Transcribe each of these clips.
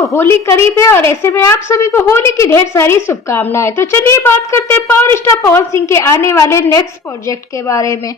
दोस्तों होली करीब है और ऐसे में आप सभी को होली की ढेर सारी शुभकामनाएं। तो चलिए बात करते हैं पावर स्टार पवन सिंह के आने वाले नेक्स्ट प्रोजेक्ट के बारे में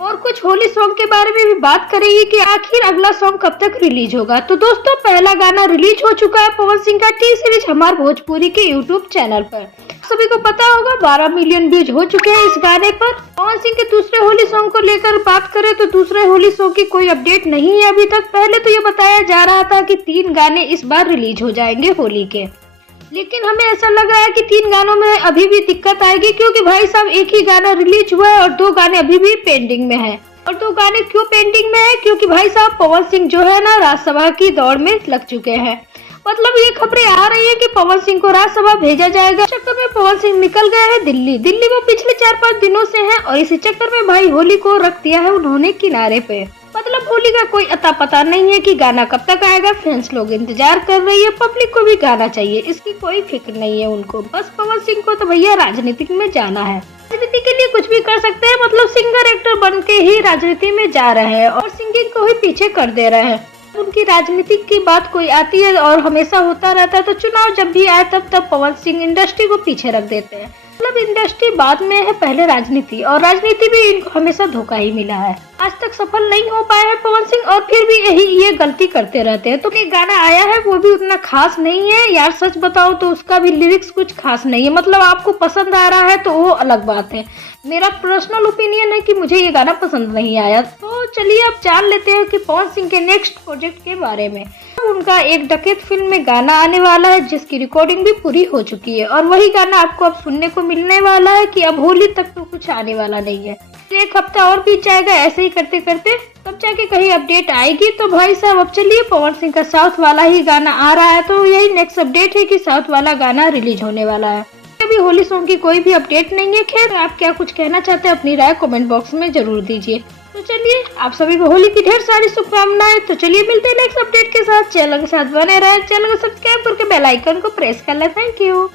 और कुछ होली सॉन्ग के बारे में भी बात करेंगे कि आखिर अगला सॉन्ग कब तक रिलीज होगा। तो दोस्तों पहला गाना रिलीज हो चुका है पवन सिंह का टी सीरीज हमार भोजपुरी के यूट्यूब चैनल पर। सभी को पता होगा 12 मिलियन व्यूज हो चुके हैं इस गाने पर। पवन सिंह के दूसरे होली सॉन्ग को लेकर बात करें तो दूसरे होली सॉन्ग की कोई अपडेट नहीं है अभी तक। पहले तो ये बताया जा रहा था कि 3 गाने इस बार रिलीज हो जाएंगे होली के, लेकिन हमें ऐसा लग रहा है कि 3 गानों में अभी भी दिक्कत आएगी क्योंकि भाई साहब एक ही गाना रिलीज हुआ है और 2 गाने अभी भी पेंडिंग में है। और 2 गाने क्यों पेंडिंग में है? क्योंकि भाई साहब पवन सिंह जो है ना राज्यसभा की दौड़ में लग चुके हैं। मतलब ये खबरें आ रही है कि पवन सिंह को राज्यसभा भेजा जाएगा। चक्कर में पवन सिंह निकल गए हैं दिल्ली वो पिछले 4-5 दिनों से हैं और इसी चक्कर में भाई होली को रख दिया है उन्होंने किनारे पे। मतलब होली का कोई अता पता नहीं है कि गाना कब तक आएगा। फैंस लोग इंतजार कर रही है, पब्लिक को भी गाना चाहिए, इसकी कोई फिक्र नहीं है उनको। बस पवन सिंह को तो भैया राजनीति में जाना है, राजनीति के लिए कुछ भी कर सकते हैं। मतलब सिंगर एक्टर बन के ही राजनीति में जा रहे हैं और सिंगिंग को ही पीछे कर दे रहे हैं। उनकी राजनीति की बात कोई आती है और हमेशा होता रहता है, तो चुनाव जब भी आए तब पवन सिंह इंडस्ट्री को पीछे रख देते हैं। मतलब इंडस्ट्री बाद में है, पहले राजनीति, और राजनीति भी इनको हमेशा धोखा ही मिला है। आज तक सफल नहीं हो पाए हैं पवन सिंह और फिर भी ये गलती करते रहते हैं। तो एक गाना आया है वो भी उतना खास नहीं है यार, सच बताओ तो उसका भी लिरिक्स कुछ खास नहीं है। मतलब आपको पसंद आ रहा है तो वो अलग बात है, मेरा पर्सनल ओपिनियन है कि मुझे ये गाना पसंद नहीं आया। तो चलिए अब जान लेते हैं कि पवन सिंह के नेक्स्ट प्रोजेक्ट के बारे में। उनका एक डकैत फिल्म में गाना आने वाला है जिसकी रिकॉर्डिंग भी पूरी हो चुकी है और वही गाना आपको अब सुनने को मिलने वाला है कि अब होली तक तो कुछ आने वाला नहीं है। एक हफ्ता और बीत जाएगा ऐसे ही करते करते, तब जाके कहीं अपडेट आएगी। तो भाई साहब अब चलिए पवन सिंह का साउथ वाला ही गाना आ रहा है, तो यही नेक्स्ट अपडेट है कि साउथ वाला गाना रिलीज होने वाला है। अभी होली सॉन्ग की कोई भी अपडेट नहीं है। खैर आप क्या कुछ कहना चाहते हैं अपनी राय कमेंट बॉक्स में जरूर दीजिए। तो चलिए आप सभी को होली की ढेर सारी शुभकामनाएं। तो चलिए मिलते हैं नेक्स्ट अपडेट के साथ। चैनल के साथ बने रहे, चैनल को सब्सक्राइब करके बेल आइकन को प्रेस कर ले। Thank you.